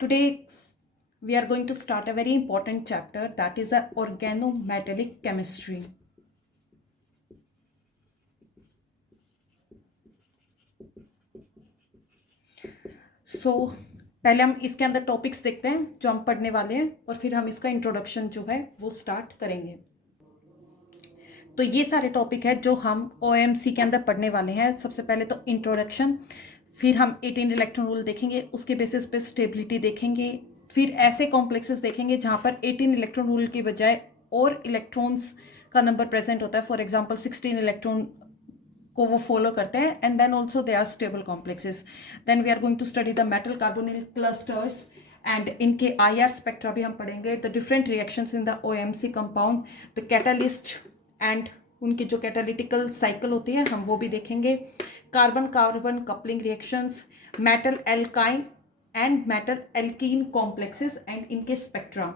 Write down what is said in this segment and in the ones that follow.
Today we are going to start a very important chapter, that is the organometallic chemistry. पहले हम इसके अंदर topics देखते हैं जो हम पढ़ने वाले हैं और फिर हम इसका इंट्रोडक्शन जो है वो स्टार्ट करेंगे। तो ये सारे टॉपिक है जो हम OMC के अंदर पढ़ने वाले हैं। सबसे पहले तो इंट्रोडक्शन, फिर हम 18 इलेक्ट्रॉन रूल देखेंगे, उसके बेसिस पे स्टेबिलिटी देखेंगे, फिर ऐसे कॉम्प्लेक्सेस देखेंगे जहाँ पर 18 इलेक्ट्रॉन रूल की बजाय और इलेक्ट्रॉन्स का नंबर प्रेजेंट होता है। फॉर एग्जांपल 16 इलेक्ट्रॉन को वो फॉलो करते हैं and then also they are stable complexes. Then we are going to study the metal carbonyl clusters and इनके IR स्पेक्ट्रा भी हम पढ़ेंगे। The different reactions in the OMC compound, the catalyst and उनकी जो कैटालिटिकल cycle होती है हम वो भी देखेंगे। Carbon carbon coupling reactions, metal alkyne and metal alkene complexes and इनके spectra,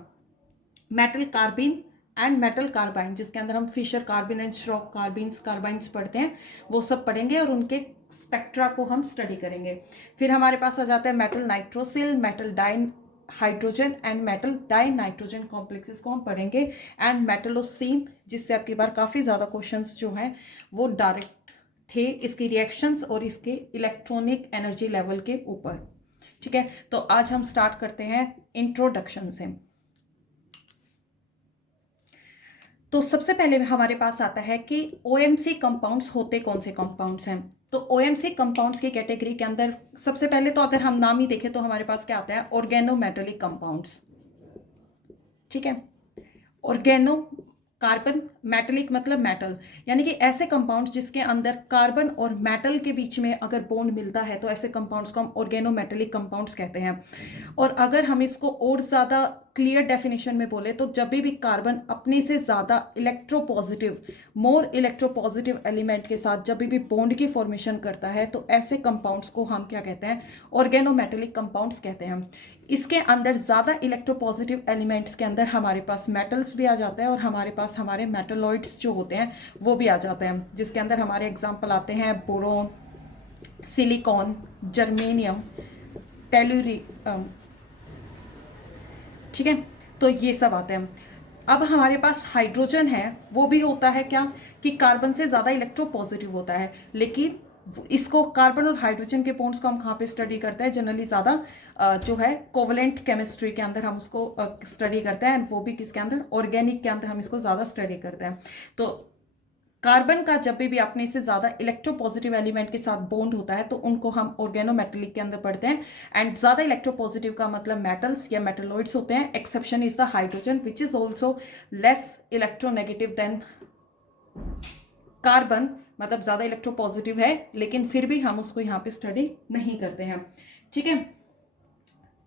metal carbene and metal carbyne जिसके अंदर हम फिशर कार्बिन एंड श्रॉक कार्बाइंस पढ़ते हैं, वो सब पढ़ेंगे और उनके स्पेक्ट्रा को हम स्टडी करेंगे। फिर हमारे पास आ जाता है metal nitrosyl, metal diene hydrogen and metal di nitrogen complexes को हम पढ़ेंगे एंड मेटलोसीन, जिससे आपकी बार काफ़ी ज़्यादा क्वेश्चंस जो हैं वो डायरेक्ट थे इसकी रिएक्शंस और इसके इलेक्ट्रॉनिक एनर्जी लेवल के ऊपर। ठीक है, तो आज हम स्टार्ट करते हैं इंट्रोडक्शन से। तो सबसे पहले हमारे पास आता है कि OMC कंपाउंड्स होते कौन से कंपाउंड्स हैं। तो OMC कंपाउंड्स की कैटेगरी के अंदर सबसे पहले तो अगर हम नाम ही देखें तो हमारे पास क्या आता है, ऑर्गेनोमेटेलिक कंपाउंड्स। ठीक है, ऑर्गेनो कार्बन, मेटेलिक मतलब मेटल, यानी कि ऐसे कंपाउंड्स जिसके अंदर कार्बन और मेटल के बीच में अगर बॉन्ड मिलता है तो ऐसे कंपाउंड्स को हम ऑर्गेनोमेटेलिक कंपाउंड्स कहते हैं। और अगर हम इसको और ज़्यादा क्लियर डेफिनेशन में बोले तो जब भी कार्बन अपने से ज़्यादा इलेक्ट्रोपॉजिटिव, मोर इलेक्ट्रोपॉजिटिव एलिमेंट के साथ जब भी बॉन्ड की फॉर्मेशन करता है तो ऐसे कंपाउंड्स को हम क्या कहते हैं, ऑर्गेनोमेटेलिक कंपाउंड्स कहते हैं। इसके अंदर ज़्यादा इलेक्ट्रोपॉजिटिव एलिमेंट्स के अंदर हमारे पास मेटल्स भी आ जाते हैं और हमारे पास हमारे मेटलॉइड्स जो होते हैं वो भी आ जाते हैं, जिसके अंदर हमारे एग्जाम्पल आते हैं बोरोन, सिलिकॉन, जर्मेनियम, टेलुरियम। ठीक है, तो ये सब आते हैं। अब हमारे पास हाइड्रोजन है, वो भी होता है क्या कि कार्बन से ज़्यादा इलेक्ट्रोपॉजिटिव होता है, लेकिन इसको कार्बन और हाइड्रोजन के बॉन्ड्स को हम कहाँ पे स्टडी करते हैं, जनरली ज़्यादा जो है कोवलेंट केमिस्ट्री के अंदर हम उसको स्टडी करते हैं, वो भी किसके अंदर, ऑर्गेनिक के अंदर हम इसको ज़्यादा स्टडी करते हैं। तो कार्बन का जब भी अपने से ज़्यादा इलेक्ट्रोपॉजिटिव एलिमेंट के साथ बॉन्ड होता है तो उनको हम ऑर्गेनोमेटेलिक के अंदर पढ़ते हैं। एंड ज़्यादा इलेक्ट्रोपॉजिटिव का मतलब मेटल्स या मेटलॉइड्स होते हैं। Exception is the hydrogen which is also less electronegative than carbon, मतलब ज़्यादा इलेक्ट्रोपॉजिटिव है लेकिन फिर भी हम उसको यहाँ पे स्टडी नहीं करते हैं। ठीक है,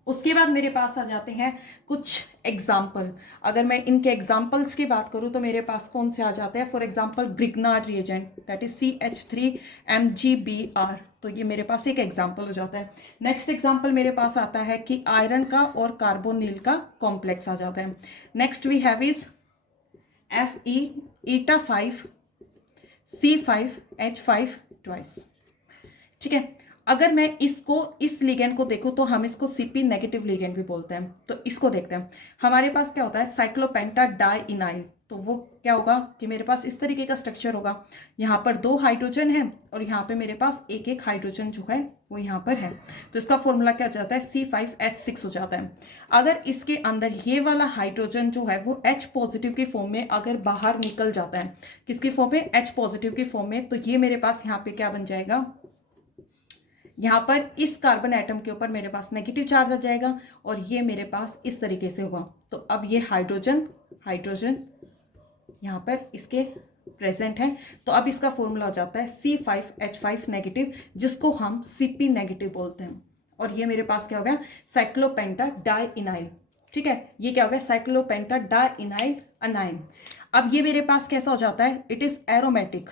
उसके बाद मेरे पास आ जाते हैं कुछ एग्जाम्पल। अगर मैं इनके एग्जाम्पल्स की बात करूँ तो मेरे पास कौन से आ जाते हैं, for example Grignard reagent, that is CH3MgBr, तो ये मेरे पास एक एग्जाम्पल हो जाता है। नेक्स्ट एग्जाम्पल मेरे पास आता है कि आयरन का और कार्बोनिल का कॉम्प्लेक्स आ जाता है। Next we have is Fe eta5C5H5 twice. ठीक है, अगर मैं इसको इस लिगेंड को देखूं तो हम इसको CP नेगेटिव लिगेंड भी बोलते हैं। तो इसको देखते हैं, हमारे पास क्या होता है, साइक्लोपेंटा डाइइनाइल। तो वो क्या होगा कि मेरे पास इस तरीके का स्ट्रक्चर होगा, यहाँ पर 2 हाइड्रोजन है और यहाँ पे मेरे पास एक एक हाइड्रोजन जो है वो यहाँ पर है। तो इसका फॉर्मूला क्या हो जाता है, C5H6 हो जाता है। अगर इसके अंदर ये वाला हाइड्रोजन जो है वो H पॉजिटिव की फॉर्म में अगर बाहर निकल जाता है, किसकी फॉर्म में, H पॉजिटिव की फॉर्म में, तो ये मेरे पास यहाँ पे क्या बन जाएगा, यहाँ पर इस कार्बन एटम के ऊपर मेरे पास नेगेटिव चार्ज आ जाएगा और ये मेरे पास इस तरीके से होगा। तो अब ये हाइड्रोजन यहाँ पर इसके प्रेजेंट है, तो अब इसका फॉर्मूला हो जाता है C5H5 नेगेटिव, जिसको हम CP नेगेटिव बोलते हैं। और ये मेरे पास क्या हो गया, साइक्लोपेंटा डाइइनाइल। ठीक है, ये क्या हो गया, साइक्लोपेंटा डाइइनाइल अनाइन। अब ये मेरे पास कैसा हो जाता है, इट इज एरोमेटिक।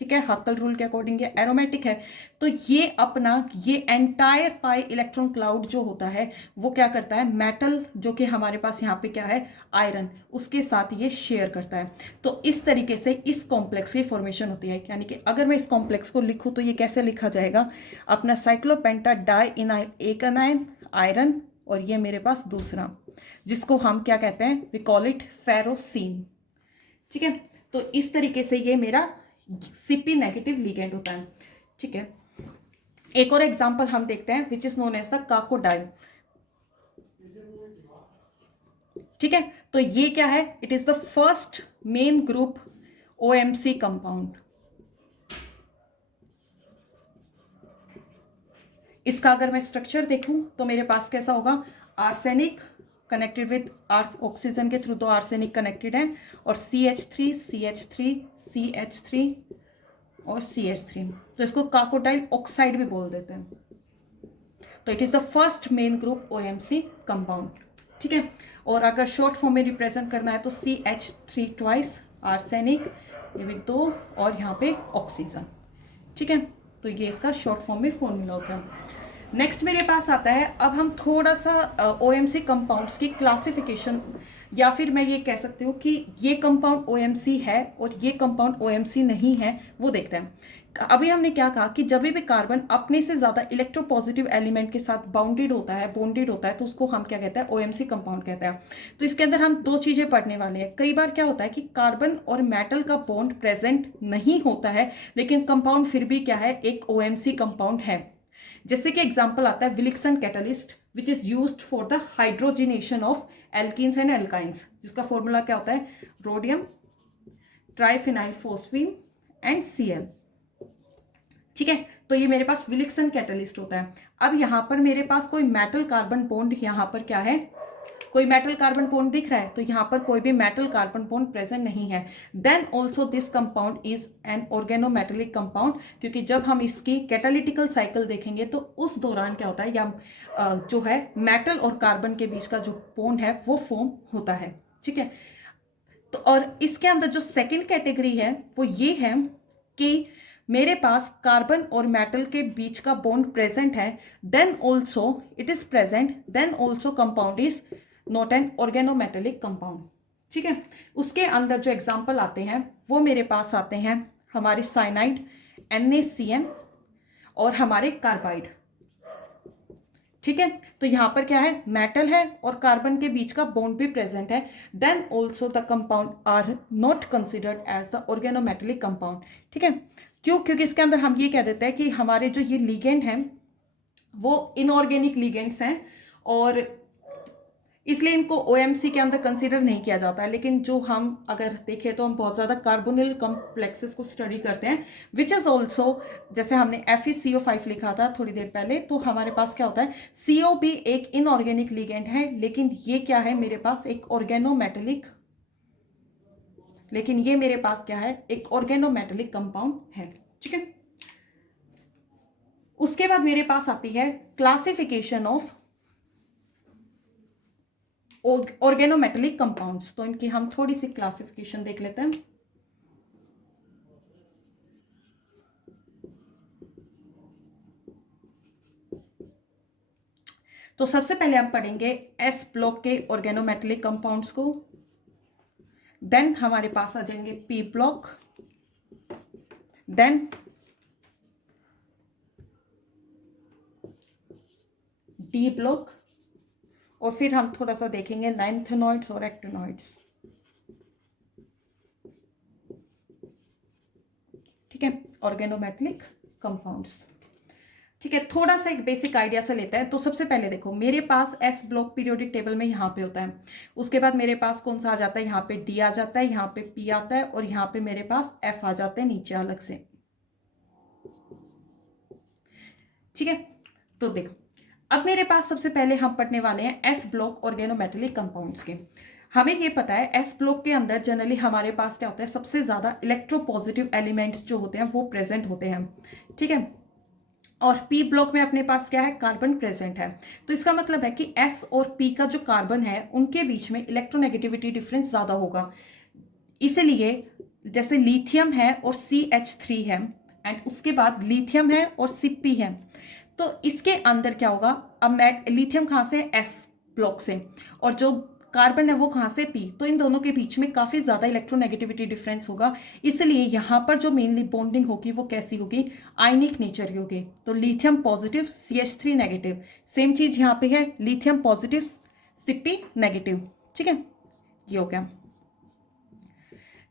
ठीक है, हक्कल रूल के अकॉर्डिंग ये एरोमेटिक है। तो ये अपना ये एंटायर पाई इलेक्ट्रॉन क्लाउड जो होता है वो क्या करता है, मेटल जो कि हमारे पास यहाँ पे क्या है, आयरन, उसके साथ ये शेयर करता है। तो इस तरीके से इस कॉम्प्लेक्स की फॉर्मेशन होती है। यानी कि अगर मैं इस कॉम्प्लेक्स को लिखूँ तो ये कैसे लिखा जाएगा, अपना साइक्लोपेंटा डाइइनाइल एक अनायन आयरन और ये मेरे पास दूसरा, जिसको हम क्या कहते हैं, वी कॉल इट फेरोसीन। ठीक है, तो इस तरीके से ये मेरा Cp नेगेटिव लिगेंड होता है। ठीक है, एक और एग्जांपल हम देखते हैं which is known as the cacodyl. ठीक है, तो ये क्या है, it is the first main group OMC compound. इसका अगर मैं स्ट्रक्चर देखूं तो मेरे पास कैसा होगा, आर्सेनिक कनेक्टेड विद ऑक्सीजन के थ्रू, दो आर्सेनिक कनेक्टेड है, और CH3 CH3 CH3 और CH3, तो इसको काकोडाइल ऑक्साइड भी बोल देते हैं। तो it is the first main group OMC compound. ठीक है, और अगर शॉर्ट फॉर्म में रिप्रेजेंट करना है तो CH3 ट्वाइस आर्सेनिक, ये भी दो, और यहाँ पे ऑक्सीजन। ठीक है, तो ये इसका शॉर्ट फॉर्म में फॉर्मूला होता है। नेक्स्ट मेरे पास आता है, अब हम थोड़ा सा OMC कंपाउंड्स की क्लासिफिकेशन, या फिर मैं ये कह सकती हूँ कि ये कंपाउंड OMC है और ये कंपाउंड OMC नहीं है, वो देखते हैं। अभी हमने क्या कहा कि जब भी कार्बन अपने से ज्यादा इलेक्ट्रोपॉजिटिव एलिमेंट के साथ बॉन्डेड होता है तो उसको हम क्या कहते हैं, OMC कंपाउंड कहते हैं। तो इसके अंदर हम दो चीजें पढ़ने वाले हैं। कई बार क्या होता है कि कार्बन और मेटल का बॉन्ड प्रेजेंट नहीं होता है, लेकिन कंपाउंड फिर भी क्या है, एक OMC कंपाउंड है। जैसे कि एग्जांपल आता है Wilkinson catalyst which is used for the hydrogenation of alkenes and alkynes, जिसका फॉर्मूला क्या होता है, rhodium triphenyl phosphine and Cl। ठीक है, तो ये मेरे पास विलिक्सन कैटलिस्ट होता है। अब यहां पर मेरे पास कोई मेटल कार्बन बॉन्ड, यहां पर क्या है, कोई मेटल कार्बन बॉन्ड दिख रहा है, तो यहां पर कोई भी मेटल कार्बन बॉन्ड प्रेजेंट नहीं है। Then also this compound is an organometallic compound, क्योंकि जब हम इसकी कैटालिटिकल साइकिल देखेंगे तो उस दौरान क्या होता है, या जो है मेटल और कार्बन के बीच का जो बॉन्ड है वो फॉर्म होता है। ठीक है, तो और इसके अंदर जो सेकेंड कैटेगरी है वो ये है कि मेरे पास कार्बन और मेटल के बीच का बॉन्ड प्रेजेंट है, then also it is present, then also compound is not an organometallic compound. ठीक है, उसके अंदर जो एग्जाम्पल आते हैं वो मेरे पास आते हैं हमारे साइनाइड NaCN और हमारे कार्बाइड। ठीक है, तो यहां पर क्या है, मेटल है और कार्बन के बीच का बॉन्ड भी प्रेजेंट है, then also the compound are not considered as the organometallic compound. ठीक है, क्यों, क्योंकि इसके अंदर हम ये कह देते हैं कि हमारे जो ये लिगेंड हैं वो इनऑर्गेनिक लिगेंड्स हैं, और इसलिए इनको OMC के अंदर कंसीडर नहीं किया जाता है। लेकिन जो हम अगर देखें तो हम बहुत ज़्यादा कार्बोनिल कॉम्प्लेक्सेस को स्टडी करते हैं, विच इज़ ऑल्सो, जैसे हमने FeCO5 लिखा था थोड़ी देर पहले, तो हमारे पास क्या होता है, CO भी एक इनऑर्गेनिक लिगेंड है, लेकिन ये क्या है, मेरे पास एक ऑर्गेनोमेटेलिक, लेकिन ये मेरे पास क्या है, एक ऑर्गेनोमेटेलिक कंपाउंड है। ठीक है, उसके बाद मेरे पास आती है क्लासिफिकेशन ऑफ ऑर्गेनोमेटेलिक कंपाउंड्स। तो इनकी हम थोड़ी सी क्लासिफिकेशन देख लेते हैं। तो सबसे पहले हम पढ़ेंगे S ब्लॉक के ऑर्गेनोमेटेलिक कंपाउंड्स को, देन हमारे पास आ जाएंगे P block, then D block, और फिर हम थोड़ा सा देखेंगे लैंथेनॉइड्स और एक्टिनॉइड्स। ठीक है, ऑर्गेनोमेटेलिक कंपाउंड्स। ठीक है, थोड़ा सा एक बेसिक आइडिया से लेते हैं। तो सबसे पहले देखो, मेरे पास S ब्लॉक पीरियोडिक टेबल में यहाँ पे होता है, उसके बाद मेरे पास कौन सा आ जाता है, यहाँ पे D आ जाता है, यहाँ पे P आता है, और यहाँ पे मेरे पास F आ जाते हैं नीचे अलग से। ठीक है, तो देखो अब मेरे पास सबसे पहले हम पढ़ने वाले हैं S ब्लॉक ऑर्गेनोमेटेलिक कंपाउंड्स के। हमें ये पता है S ब्लॉक के अंदर जनरली हमारे पास क्या होता है, सबसे ज्यादा इलेक्ट्रोपॉजिटिव एलिमेंट्स जो होते हैं वो प्रेजेंट होते हैं। ठीक है, और P ब्लॉक में अपने पास क्या है, कार्बन प्रेजेंट है। तो इसका मतलब है कि S और P का जो कार्बन है उनके बीच में इलेक्ट्रोनेगेटिविटी डिफरेंस ज्यादा होगा। इसीलिए जैसे लिथियम है और CH3 है, एंड उसके बाद लिथियम है और Cp है, तो इसके अंदर क्या होगा, अब लिथियम कहाँ से, S ब्लॉक से, और जो कार्बन है वो कहाँ से पी, तो इन दोनों के बीच में काफ़ी ज़्यादा इलेक्ट्रोनेगेटिविटी डिफरेंस होगा, इसलिए यहाँ पर जो मेनली बॉन्डिंग होगी वो कैसी होगी, आयनिक नेचर की होगी। तो lithium positive CH3 negative, same चीज़ यहाँ पे है, लिथियम पॉजिटिव Cp नेगेटिव। ठीक है, ये हो गया।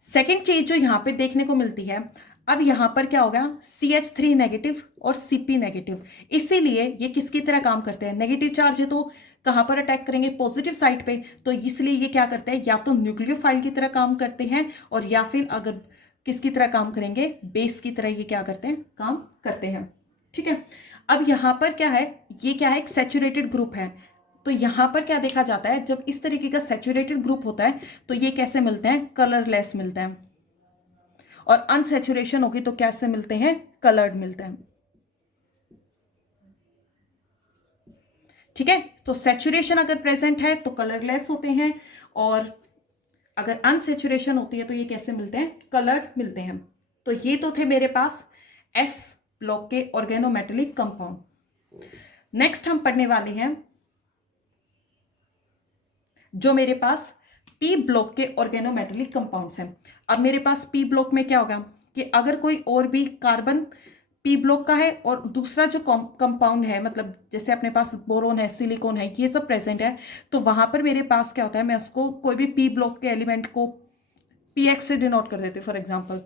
सेकेंड चीज जो यहाँ पे देखने को मिलती है, अब यहाँ पर क्या होगा, CH3 नेगेटिव और Cp नेगेटिव, इसीलिए ये किसकी तरह काम करते हैं, नेगेटिव चार्ज है तो कहाँ पर अटैक करेंगे, पॉजिटिव साइड पे, तो इसलिए ये क्या करते हैं, या तो न्यूक्लियोफाइल की तरह काम करते हैं, और या फिर अगर किसकी तरह काम करेंगे, बेस की तरह ये क्या करते हैं, काम करते हैं। ठीक है, अब यहाँ पर क्या है, ये क्या है, एक सैचुरेटेड ग्रुप है, तो यहाँ पर क्या देखा जाता है, जब इस तरीके का सैचुरेटेड ग्रुप होता है तो ये कैसे मिलते हैं, कलरलेस मिलते हैं, और अनसैचुरेशन होगी तो कैसे मिलते हैं, कलर्ड मिलते हैं। ठीक है, तो सैचुरेशन अगर प्रेजेंट है तो कलरलेस होते हैं, और अगर अनसैचुरेशन होती है तो ये कैसे मिलते हैं, कलर्ड मिलते हैं। तो ये तो थे मेरे पास एस ब्लॉक के ऑर्गेनोमेटेलिक कंपाउंड। नेक्स्ट हम पढ़ने वाले हैं जो मेरे पास पी ब्लॉक के ऑर्गेनोमेटेलिक कंपाउंड्स हैं। अब मेरे पास पी ब्लॉक में क्या होगा कि अगर कोई और भी कार्बन पी ब्लॉक का है और दूसरा जो कंपाउंड है, मतलब जैसे अपने पास बोरोन है, सिलिकॉन है, ये सब प्रेजेंट है, तो वहां पर मेरे पास क्या होता है, मैं उसको कोई भी पी ब्लॉक के एलिमेंट को PX से डिनोट कर देते हैं फॉर एग्जाम्पल,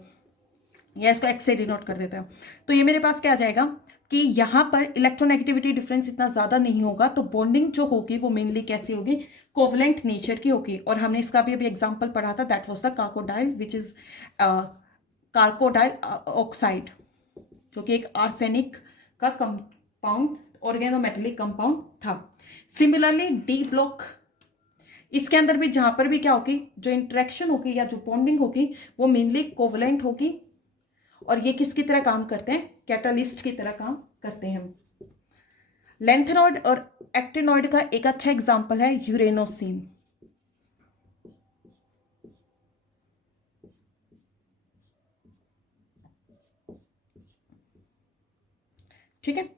या इसको X से डिनोट कर देते हैं, तो ये मेरे पास क्या आ जाएगा कि यहाँ पर इलेक्ट्रोनेगेटिविटी डिफरेंस इतना ज़्यादा नहीं होगा, तो बॉन्डिंग जो होगी वो मेनली कैसी होगी, कोवलेंट नेचर की होगी। और हमने इसका भी अभी एग्जांपल पढ़ा था, that was the cacodyl which is cacodyl oxide, जो कि एक आर्सेनिक का कंपाउंड ऑर्गेनोमेटेलिक कंपाउंड था। सिमिलरली डी ब्लॉक, इसके अंदर भी जहां पर भी क्या होगी, जो इंटरेक्शन होगी या जो बॉन्डिंग होगी वो मेनली कोवलेंट होगी, और ये किसकी तरह काम करते हैं, कैटालिस्ट की तरह काम करते हैं। लेंथेनॉइड और एक्टिनॉइड का एक अच्छा एग्जांपल है यूरेनोसिन। ठीक है,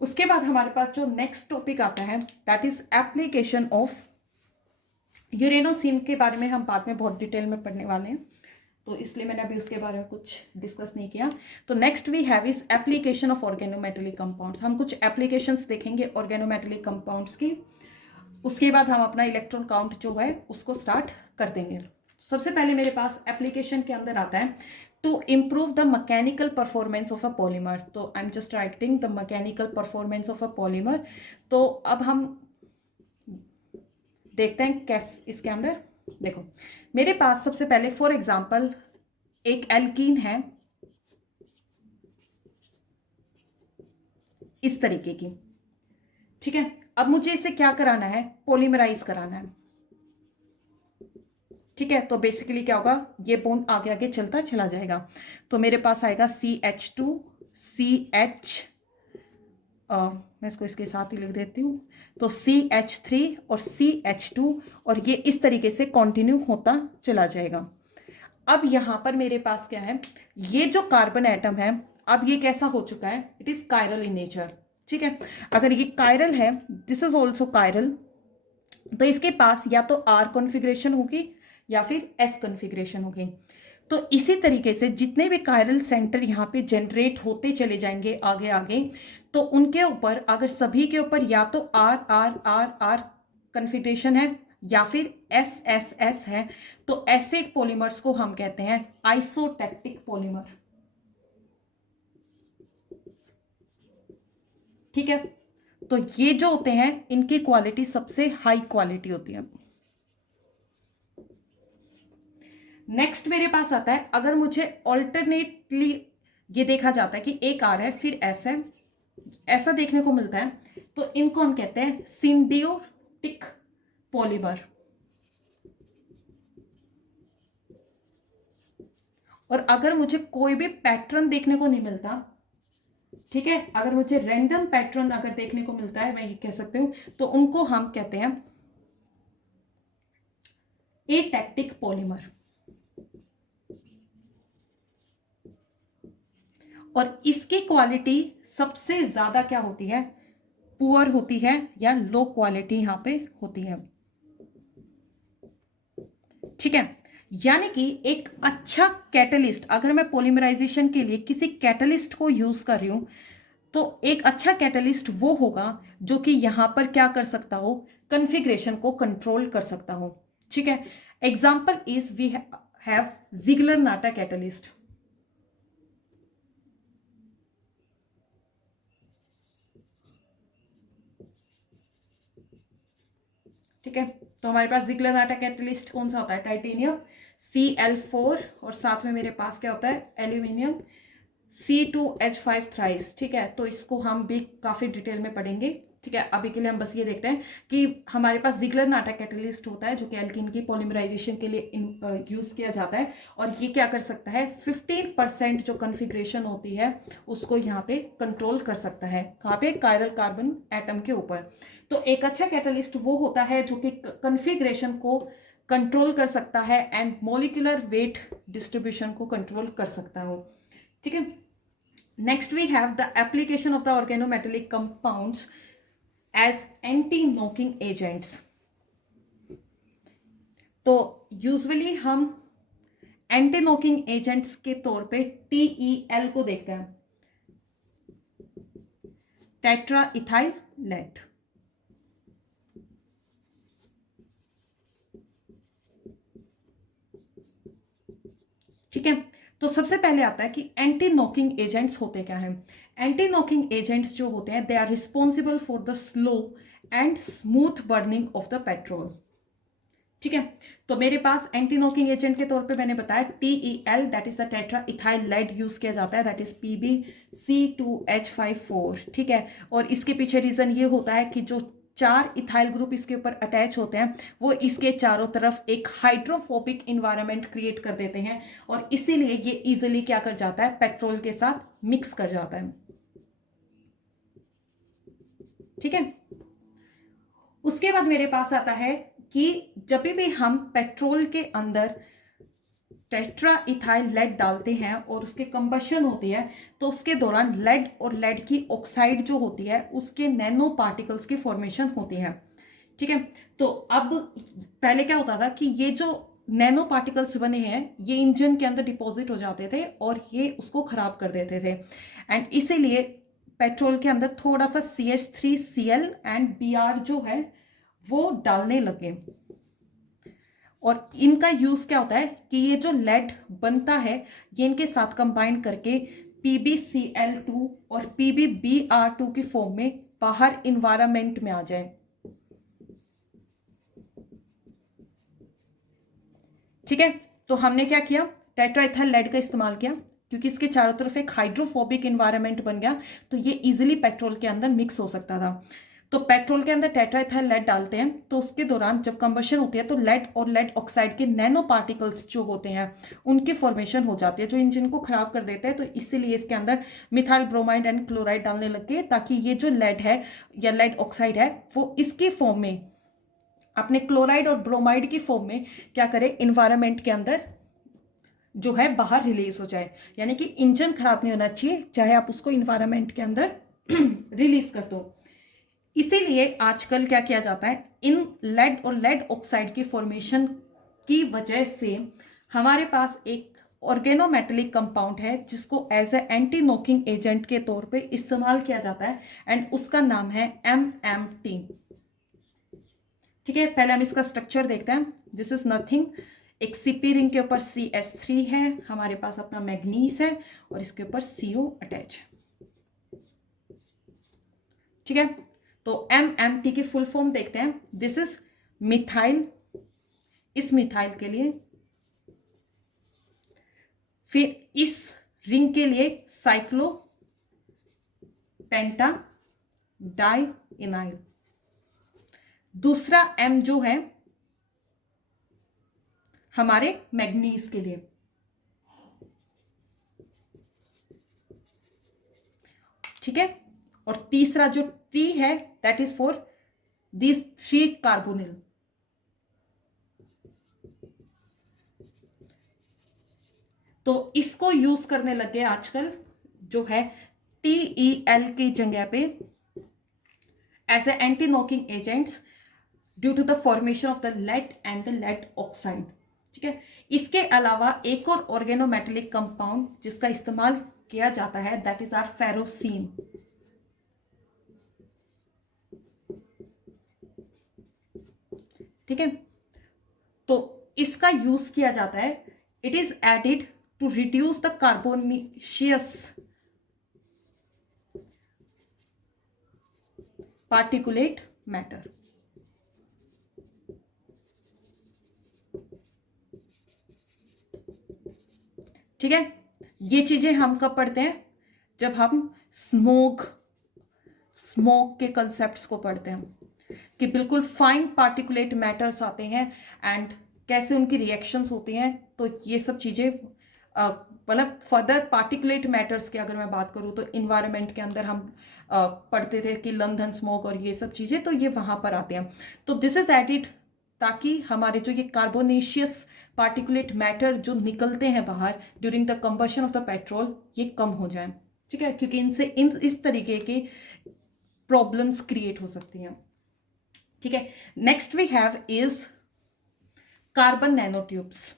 उसके बाद हमारे पास जो नेक्स्ट टॉपिक आता है दैट इज एप्लीकेशन ऑफ यूरेनोसिन। के बारे में हम बाद में बहुत डिटेल में पढ़ने वाले हैं, तो इसलिए मैंने अभी उसके बारे में कुछ डिस्कस नहीं किया। तो next we have is application of organometallic compounds. हम कुछ एप्लीकेशंस देखेंगे ऑर्गेनोमेटेलिक कंपाउंड्स की, उसके बाद हम अपना इलेक्ट्रॉन काउंट जो है उसको स्टार्ट कर देंगे। सबसे पहले मेरे पास एप्लीकेशन के अंदर आता है to improve the mechanical performance of a polymer. तो I am just writing the mechanical performance of a polymer. तो अब हम देखते हैं कैसे, इसके अंदर देखो मेरे पास सबसे पहले फॉर एग्जांपल एक एल्कीन है इस तरीके की। ठीक है, अब मुझे इसे क्या कराना है, पॉलीमराइज कराना है। ठीक है, तो बेसिकली क्या होगा, ये बॉन्ड आगे आगे चलता चला जाएगा, तो मेरे पास आएगा CH2 CH, मैं इसको इसके साथ ही लिख देती हूँ, तो CH3 और CH2, और ये इस तरीके से कंटिन्यू होता चला जाएगा। अब यहाँ पर मेरे पास क्या है, ये जो कार्बन एटम है अब ये कैसा हो चुका है, it is chiral in nature. ठीक है, अगर ये कायरल है, दिस इज ऑल्सो कायरल, तो इसके पास या तो R कॉन्फ़िगरेशन होगी या फिर S कॉन्फ़िगरेशन होगी। तो इसी तरीके से जितने भी कायरल सेंटर यहाँ पे जनरेट होते चले जाएंगे आगे आगे, तो उनके ऊपर अगर सभी के ऊपर या तो R कॉन्फ़िगरेशन है या फिर S है, तो ऐसे पॉलीमर्स को हम कहते हैं आइसोटैक्टिक पॉलीमर। ठीक है, तो ये जो होते हैं इनकी क्वालिटी सबसे हाई क्वालिटी होती है। नेक्स्ट मेरे पास आता है, अगर मुझे ऑल्टरनेटली ये देखा जाता है कि एक R है फिर S है, ऐसा देखने को मिलता है, तो इनको हम कहते हैं सिम्बियोटिक पॉलीमर। और अगर मुझे कोई भी पैटर्न देखने को नहीं मिलता, ठीक है, अगर मुझे रैंडम पैटर्न अगर देखने को मिलता है, मैं ये कह सकती हूं, तो उनको हम कहते हैं एटैक्टिक पॉलीमर। और इसकी क्वालिटी सबसे ज्यादा क्या होती है, पुअर होती है या लो क्वालिटी यहाँ पे होती है। ठीक है, यानी कि एक अच्छा कैटलिस्ट, अगर मैं पॉलीमराइजेशन के लिए किसी कैटलिस्ट को यूज कर रही हूं, तो एक अच्छा कैटलिस्ट वो होगा जो कि यहां पर क्या कर सकता हो, कॉन्फ़िगरेशन को कंट्रोल कर सकता हो। ठीक है, example is we have Ziegler Natta catalyst. ठीक है, तो हमारे पास जिगलर नाटा कैटलिस्ट कौन सा होता है, टाइटेनियम Cl4, और साथ में मेरे पास क्या होता है, एल्यूमिनियम C2H5 थ्राइस। ठीक है, तो इसको हम भी काफी डिटेल में पढ़ेंगे। ठीक है, अभी के लिए हम बस ये देखते हैं कि हमारे पास जिगलर नाटा कैटलिस्ट होता है जो कि एल्कीन की पॉलीमराइजेशन के लिए यूज किया जाता है, और ये क्या कर सकता है, 15% जो कॉन्फ़िगरेशन होती है उसको यहाँ पे कंट्रोल कर सकता है। कहाँ पे, कायरल कार्बन एटम के ऊपर। तो एक अच्छा कैटलिस्ट वो होता है जो कि कॉन्फ़िगरेशन को कंट्रोल कर सकता है एंड मोलिकुलर वेट डिस्ट्रीब्यूशन को कंट्रोल कर सकता हो। ठीक है, next we have the application of the organometallic compounds as anti knocking agents. तो यूजुअली हम एंटी नॉकिंग एजेंट्स के तौर पे TEL को देखते हैं, टेट्रा इथाइल लेड। ठीक है, तो सबसे पहले आता है कि एंटी नॉकिंग एजेंट्स होते क्या हैं। एंटी नॉकिंग एजेंट्स जो होते हैं, they are responsible for the slow and smooth burning of the petrol. ठीक है, तो मेरे पास एंटी नॉकिंग एजेंट के तौर पे मैंने बताया TEL, that is the tetra ethyl lead use किया जाता है, दैट इज PbC2H54। ठीक है, और इसके पीछे रीजन ये होता है कि जो 4 इथाइल ग्रुप इसके ऊपर अटैच होते हैं वो इसके चारों तरफ एक हाइड्रोफोबिक इन्वायरमेंट क्रिएट कर देते हैं, और इसीलिए ये इजिली क्या कर जाता है, पेट्रोल के साथ मिक्स कर जाता है। ठीक है, उसके बाद मेरे पास आता है कि जब भी हम पेट्रोल के अंदर टेट्रा इथाइल लेड डालते हैं और उसके कंबशन होती है, तो उसके दौरान लेड और लेड की ऑक्साइड जो होती है उसके नैनो पार्टिकल्स की फॉर्मेशन होती है। ठीक है, तो अब पहले क्या होता था कि ये जो नैनो पार्टिकल्स बने हैं ये इंजन के अंदर डिपॉजिट हो जाते थे और ये उसको खराब कर देते थे, एंड इसीलिए पेट्रोल के अंदर थोड़ा सा CH3Cl एंड Br जो है वो डालने लगे। और इनका यूज क्या होता है कि ये जो लेड बनता है ये इनके साथ कंबाइन करके PbCl2 और PbBr2 की फॉर्म में बाहर इन्वायरमेंट में आ जाए। ठीक है, तो हमने क्या किया, टेट्राइथाइल लेड का इस्तेमाल किया क्योंकि इसके चारों तरफ एक हाइड्रोफोबिक इन्वायरमेंट बन गया, तो ये इजिली पेट्रोल के अंदर मिक्स हो सकता था। तो पेट्रोल के अंदर टेट्राइथाइल लेड डालते हैं तो उसके दौरान जब कंबशन होती है तो लेड और लेड ऑक्साइड के नैनो पार्टिकल्स जो होते हैं उनकी फॉर्मेशन हो जाती है जो इंजन को खराब कर देते हैं, तो इसीलिए इसके अंदर मिथाइल ब्रोमाइड एंड क्लोराइड डालने लगे ताकि ये जो लेड है या लेड ऑक्साइड है वो इसकी फॉर्म में, अपने क्लोराइड और ब्रोमाइड की फॉर्म में क्या करे, इन्वायरमेंट के अंदर जो है बाहर रिलीज हो जाए। यानी कि इंजन खराब नहीं होना चाहिए चाहे आप उसको इन्वायरमेंट के अंदर रिलीज कर दो। इसीलिए आजकल क्या किया जाता है, इन लेड और लेड ऑक्साइड की फॉर्मेशन की वजह से हमारे पास एक ऑर्गेनोमेटेलिक कंपाउंड है जिसको as a anti knocking agent के तौर पे इस्तेमाल किया जाता है, एंड उसका नाम है MMT। ठीक है, पहले हम इसका स्ट्रक्चर देखते हैं। दिस इज नथिंग, एक CP रिंग के ऊपर CH3 है, हमारे पास अपना मैग्नीज है और इसके ऊपर CO अटैच है। ठीक है, तो MMT की फुल फॉर्म देखते हैं। दिस इज मिथाइल, इस मिथाइल के लिए, फिर इस रिंग के लिए साइक्लो पेंटा डाई इनाइल, दूसरा M जो है हमारे मैग्नीज के लिए, ठीक है, और तीसरा जो T है that is for this 3 carbonyl. तो इसको यूज करने लगे आजकल जो है TEL की जगह पे as a anti knocking agents due to the formation of the lead and the lead oxide. ठीक है, इसके अलावा एक और ऑर्गेनोमेटेलिक कंपाउंड जिसका इस्तेमाल किया जाता है दैट इज आर फेरोसीन। ठीक है, तो इसका यूज किया जाता है, it is added to reduce the carbonaceous particulate matter. ठीक है, ये चीजें हम कब पढ़ते हैं, जब हम स्मोक के कंसेप्ट्स को पढ़ते हैं कि बिल्कुल फाइन पार्टिकुलेट मैटर्स आते हैं एंड कैसे उनकी रिएक्शंस होती हैं। तो ये सब चीजें मतलब फर्दर पार्टिकुलेट मैटर्स की अगर मैं बात करूँ तो इन्वायरमेंट के अंदर हम पढ़ते थे कि लंदन स्मोक और ये सब चीजें, तो ये वहां पर आते हैं। तो दिस इज एडिड ताकि हमारे जो ये कार्बोनेशियस पार्टिकुलेट मैटर जो निकलते हैं बाहर during the combustion of the petrol, ये कम हो जाए। ठीक है, क्योंकि इनसे इस तरीके के प्रॉब्लम्स क्रिएट हो सकती हैं। ठीक है, next we have is carbon nano tubes.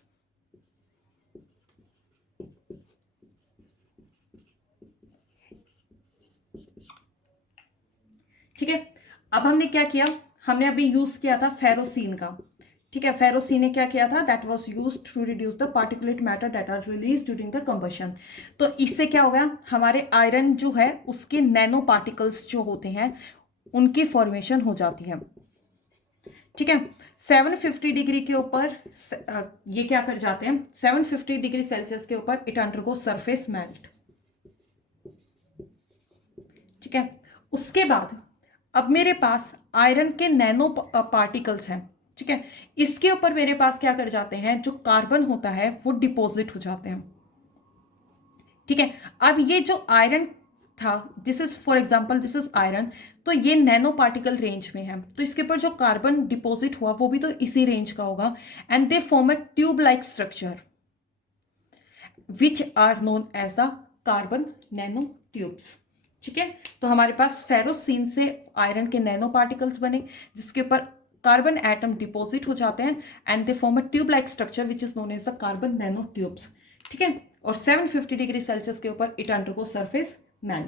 ठीक है, अब हमने क्या किया, हमने अभी यूज किया था फेरोसीन का। ठीक है, फेरोसीन ने क्या किया था, that was used to reduce the particulate matter that are release during the combustion. तो इससे क्या हो गया, हमारे आयरन जो है उसके नैनो पार्टिकल्स जो होते हैं उनकी फॉर्मेशन हो जाती है। ठीक है, 750 डिग्री के ऊपर ये क्या कर जाते हैं, 750 डिग्री सेल्सियस के ऊपर इट अंडरगो सरफेस मेल्ट। ठीक है, उसके बाद अब मेरे पास आयरन के नैनो पार्टिकल्स हैं। ठीक है, इसके ऊपर मेरे पास क्या कर जाते हैं, जो कार्बन होता है वो डिपॉजिट हो जाते हैं। ठीक है, अब ये जो आयरन था, this is for example this is iron, तो ये नैनो पार्टिकल रेंज में है, तो इसके ऊपर जो कार्बन डिपॉजिट हुआ वो भी तो इसी रेंज का होगा and they form a tube like structure which are known as the carbon nano tubes. ठीक है, तो हमारे पास फेरोसीन से आयरन के नैनो पार्टिकल्स बने जिसके ऊपर कार्बन एटम डिपॉजिट हो जाते हैं and they form a tube like structure which is known as the carbon nano tubes. ठीक है, और 750 डिग्री सेल्सियस के ऊपर इट अंडरगो सरफेस मेल्ट।